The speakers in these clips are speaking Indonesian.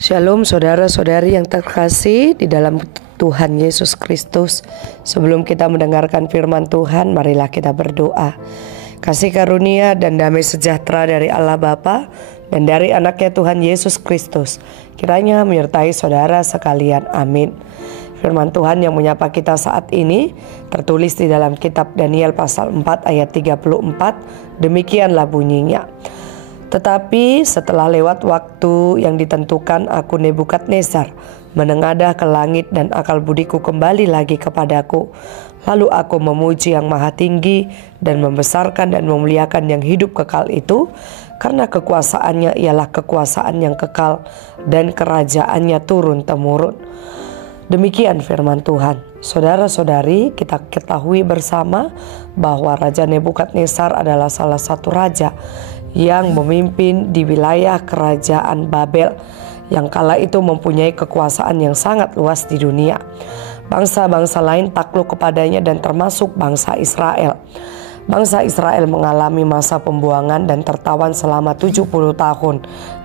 Shalom saudara-saudari yang terkasih di dalam Tuhan Yesus Kristus. Sebelum kita mendengarkan firman Tuhan, marilah kita berdoa. Kasih karunia dan damai sejahtera dari Allah Bapa dan dari anaknya Tuhan Yesus Kristus kiranya menyertai saudara sekalian. Amin. Firman Tuhan yang menyapa kita saat ini tertulis di dalam kitab Daniel pasal 4 ayat 34. Demikianlah bunyinya. Tetapi setelah lewat waktu yang ditentukan, aku Nebukadnezar menengadah ke langit dan akal budiku kembali lagi kepadaku. Lalu aku memuji yang maha tinggi dan membesarkan dan memuliakan yang hidup kekal itu, karena kekuasaannya ialah kekuasaan yang kekal dan kerajaannya turun-temurun. Demikian firman Tuhan. Saudara-saudari, kita ketahui bersama bahwa Raja Nebukadnezar adalah salah satu raja yang memimpin di wilayah kerajaan Babel yang kala itu mempunyai kekuasaan yang sangat luas di dunia. Bangsa-bangsa lain takluk kepadanya dan termasuk bangsa Israel. Bangsa Israel mengalami masa pembuangan dan tertawan selama 70 tahun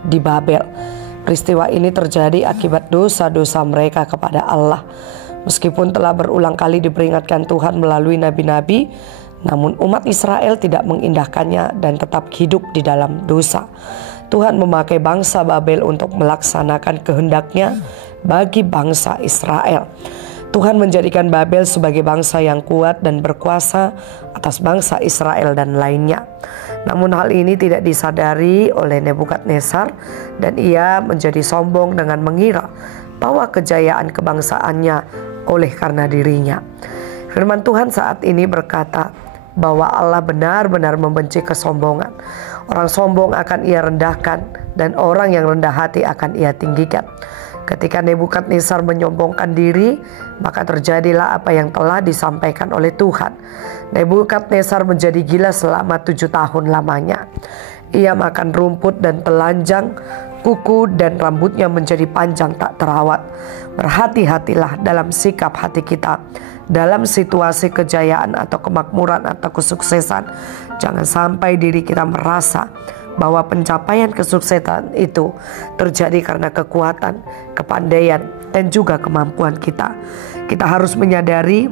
di Babel. Peristiwa ini terjadi akibat dosa-dosa mereka kepada Allah. Meskipun telah berulang kali diperingatkan Tuhan melalui nabi-nabi, namun umat Israel tidak mengindahkannya dan tetap hidup di dalam dosa. Tuhan memakai bangsa Babel untuk melaksanakan kehendaknya bagi bangsa Israel. Tuhan menjadikan Babel sebagai bangsa yang kuat dan berkuasa atas bangsa Israel dan lainnya. Namun hal ini tidak disadari oleh Nebukadnezar dan ia menjadi sombong dengan mengira bahwa kejayaan kebangsaannya oleh karena dirinya. Firman Tuhan saat ini berkata bahwa Allah benar-benar membenci kesombongan. Orang sombong akan ia rendahkan dan orang yang rendah hati akan ia tinggikan. Ketika Nebukadnezar menyombongkan diri, maka terjadilah apa yang telah disampaikan oleh Tuhan. Nebukadnezar menjadi gila selama 7 tahun lamanya. Ia makan rumput dan telanjang, kuku dan rambutnya menjadi panjang tak terawat. Berhati-hatilah dalam sikap hati kita dalam situasi kejayaan atau kemakmuran atau kesuksesan. Jangan sampai diri kita merasa bahwa pencapaian kesuksesan itu terjadi karena kekuatan, kepandaian, dan juga kemampuan kita. Kita harus menyadari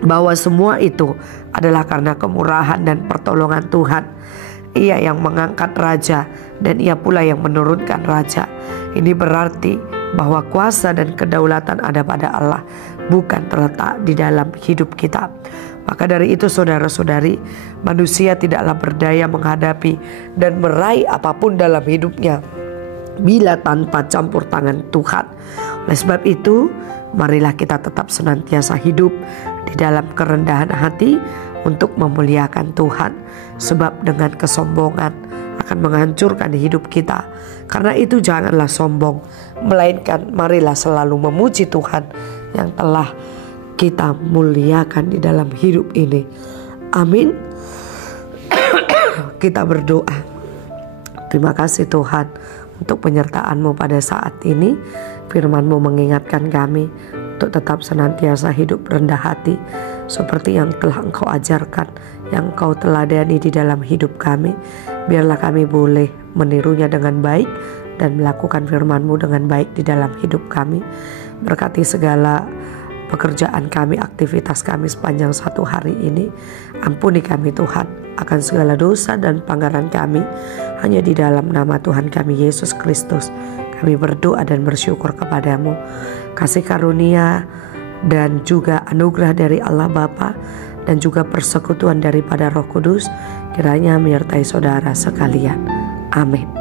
bahwa semua itu adalah karena kemurahan dan pertolongan Tuhan. Ia yang mengangkat raja dan ia pula yang menurunkan raja. Ini berarti bahwa kuasa dan kedaulatan ada pada Allah, bukan terletak di dalam hidup kita. Maka dari itu saudara-saudari, manusia tidaklah berdaya menghadapi dan meraih apapun dalam hidupnya bila tanpa campur tangan Tuhan. Oleh sebab itu, marilah kita tetap senantiasa hidup di dalam kerendahan hati untuk memuliakan Tuhan. Sebab dengan kesombongan akan menghancurkan hidup kita. Karena itu janganlah sombong, melainkan marilah selalu memuji Tuhan yang telah kita muliakan di dalam hidup ini. Amin. Kita berdoa. Terima kasih Tuhan untuk penyertaan-Mu pada saat ini. Firman-Mu mengingatkan kami untuk tetap senantiasa hidup rendah hati seperti yang telah Engkau ajarkan, yang Engkau teladani di dalam hidup kami. Biarlah kami boleh menirunya dengan baik dan melakukan firman-Mu dengan baik di dalam hidup kami. Berkati segala pekerjaan kami, aktivitas kami sepanjang satu hari ini. Ampuni kami Tuhan akan segala dosa dan pelanggaran kami. Hanya di dalam nama Tuhan kami Yesus Kristus kami berdoa dan bersyukur kepadamu. Kasih karunia dan juga anugerah dari Allah Bapa dan juga persekutuan daripada Roh Kudus kiranya menyertai saudara sekalian. Amin.